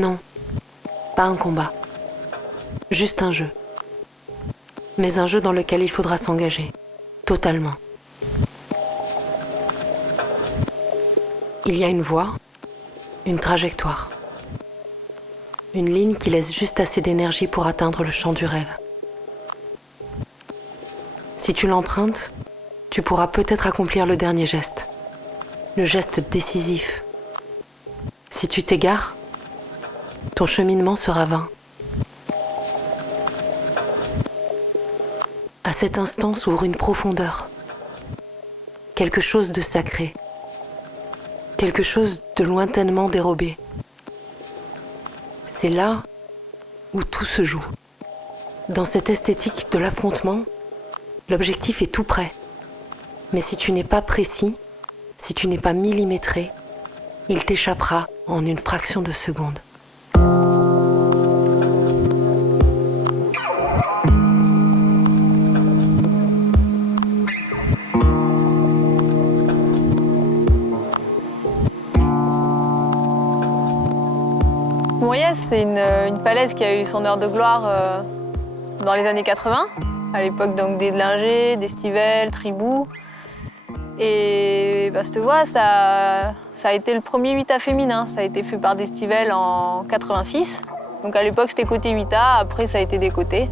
Non, pas un combat. Juste un jeu. Mais un jeu dans lequel il faudra s'engager. Totalement. Il y a une voie, une trajectoire. Une ligne qui laisse juste assez d'énergie pour atteindre le champ du rêve. Si tu l'empruntes, tu pourras peut-être accomplir le dernier geste. Le geste décisif. Si tu t'égares, ton cheminement sera vain. À cet instant s'ouvre une profondeur. Quelque chose de sacré. Quelque chose de lointainement dérobé. C'est là où tout se joue. Dans cette esthétique de l'affrontement, l'objectif est tout près. Mais si tu n'es pas précis, si tu n'es pas millimétré, il t'échappera en une fraction de seconde. Moriès, c'est une falaise qui a eu son heure de gloire dans les années 80, à l'époque donc des Dlingers, d'Estivelle, Tribou. Et cette voie, ça a été le premier 8A féminin. Ça a été fait par d'Estivelle en 86. Donc à l'époque, c'était côté 8A, après ça a été décoté.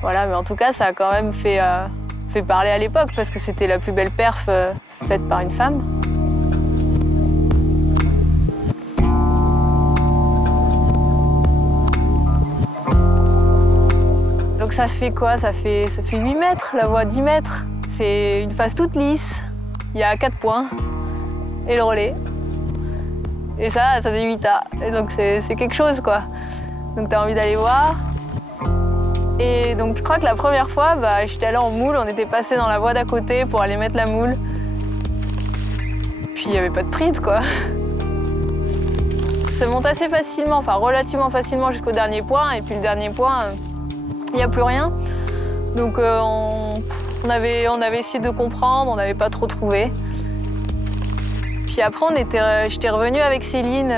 Voilà, mais en tout cas, ça a quand même fait parler à l'époque parce que c'était la plus belle perf faite par une femme. Donc ça fait quoi? Ça fait 8 mètres, la voie 10 mètres. C'est une face toute lisse, il y a 4 points et le relais. Et ça fait 8A. Et donc c'est quelque chose quoi. Donc t'as envie d'aller voir. Et donc je crois que la première fois, j'étais allée en moule, on était passé dans la voie d'à côté pour aller mettre la moule. Puis il n'y avait pas de prise quoi. Ça monte assez facilement, enfin relativement facilement jusqu'au dernier point. Et puis le dernier point, il n'y a plus rien. Donc on avait essayé de comprendre, on n'avait pas trop trouvé. Puis après, j'étais revenue avec Céline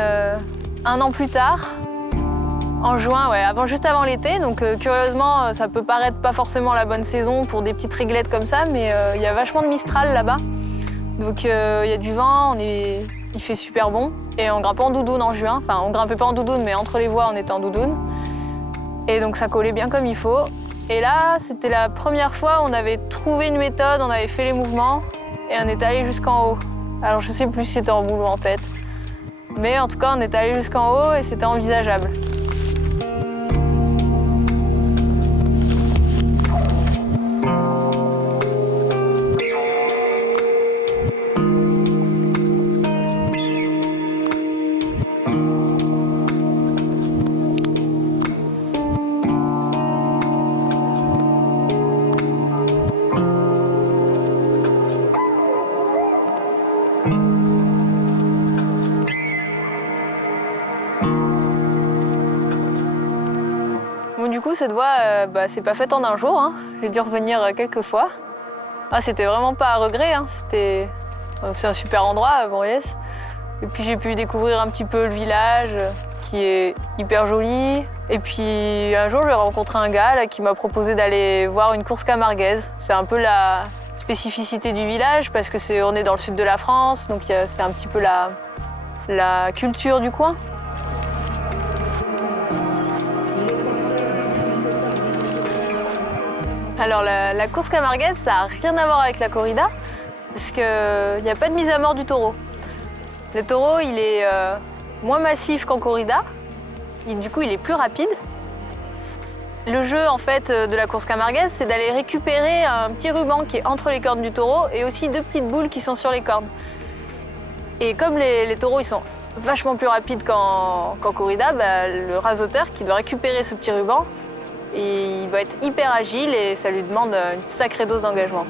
1 an plus tard, en juin, juste avant l'été. Donc curieusement, ça peut paraître pas forcément la bonne saison pour des petites réglettes comme ça, mais il y a vachement de Mistral là-bas. Donc il y a du vent, il fait super bon. Et on grimpait en doudoune en juin. Enfin, on grimpait pas en doudoune, mais entre les voies, on était en doudoune. Et donc ça collait bien comme il faut. Et là, c'était la première fois où on avait trouvé une méthode, on avait fait les mouvements et on est allé jusqu'en haut. Alors je sais plus si c'était en boule ou en tête. Mais en tout cas, on est allé jusqu'en haut et c'était envisageable. Bon, du coup, cette voie, c'est pas faite en un jour. Hein. J'ai dû revenir quelques fois. Ah, c'était vraiment pas à regret. Hein. C'est un super endroit, Moriès. Et puis j'ai pu découvrir un petit peu le village, qui est hyper joli. Et puis un jour, j'ai rencontré un gars là, qui m'a proposé d'aller voir une course camarguaise. C'est un peu la spécificité du village parce que on est dans le sud de la France, donc c'est un petit peu la culture du coin. Alors la course camarguaise, ça n'a rien à voir avec la corrida, parce qu'il n'y a pas de mise à mort du taureau. Le taureau, il est moins massif qu'en corrida, du coup il est plus rapide. Le jeu en fait de la course camarguaise, c'est d'aller récupérer un petit ruban qui est entre les cornes du taureau et aussi 2 petites boules qui sont sur les cornes. Et comme les taureaux ils sont vachement plus rapides qu'en corrida, le rasoteur qui doit récupérer ce petit ruban, et il doit être hyper agile et ça lui demande une sacrée dose d'engagement.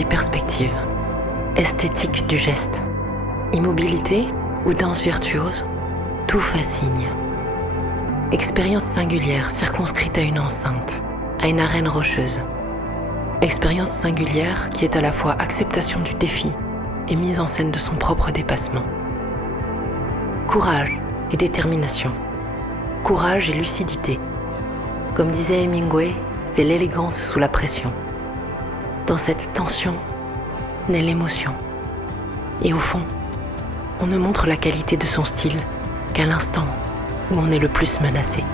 des perspectives. Esthétique du geste. Immobilité ou danse virtuose, tout fascine. Expérience singulière circonscrite à une enceinte, à une arène rocheuse. Expérience singulière qui est à la fois acceptation du défi et mise en scène de son propre dépassement. Courage et détermination. Courage et lucidité. Comme disait Hemingway, c'est l'élégance sous la pression. Dans cette tension naît l'émotion. Et au fond, on ne montre la qualité de son style qu'à l'instant où on est le plus menacé.